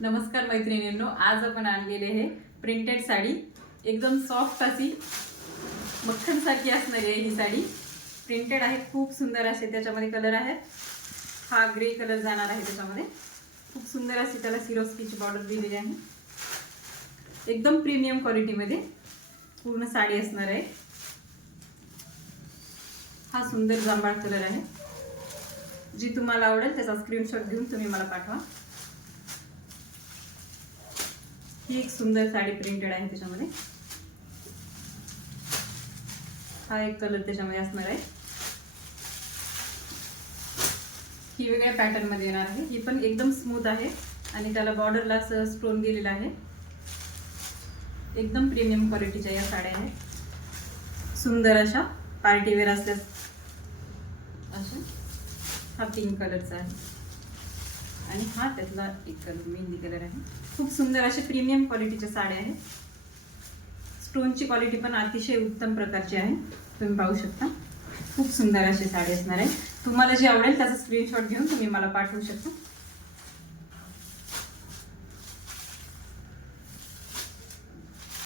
नमस्कार मैत्रिणींनो, आज आपण आणलेले आहे प्रिंटेड साडी. एकदम सॉफ्ट अशी मक्खन सारखी असणारी आहे ही साडी. प्रिंटेड आहे, खूप सुंदर असे त्याच्यामध्ये कलर आहेत. हा ग्रे कलर जाणार आहे त्याच्यामध्ये. खूप सुंदर अशी त्याला सिरोस्कीची बॉर्डर दिलेली आहे. एकदम प्रीमियम क्वालिटीमध्ये पूर्ण साडी असणार आहे. हा सुंदर जांभळा कलर आहे. जी तुम्हाला आवडेल त्याचा स्क्रीनशॉट घेऊन तुम्ही मला पाठवा. ही एक सुंदर साडी प्रिंटेड आहे त्याच्यामध्ये. हा एक कलर त्याच्यामध्ये असणार आहे. ही वेगळ्या पॅटर्न मध्ये येणार आहे. ही पण एकदम स्मूथ आहे आणि त्याला बॉर्डरला असं स्टोन दिलेला आहे. एकदम प्रीमियम क्वालिटीच्या या साड्या आहेत. सुंदर अशा पार्टी वेअर असल्यास अशा. हा पिंक कलरचा आहे आणि हा त्यातला एक कलर मेहंदी कलर आहे. खूप सुंदर असे प्रीमियम क्वालिटीच्या साड्या आहेत. स्टोनची क्वालिटी पण अतिशय उत्तम प्रकारची आहे, तुम्ही पाहू शकता. खूप सुंदर अशी साडी असणार आहे. तुम्हाला जी आवडेल त्याचा स्क्रीनशॉट घेऊन तुम्ही मला पाठवू शकता.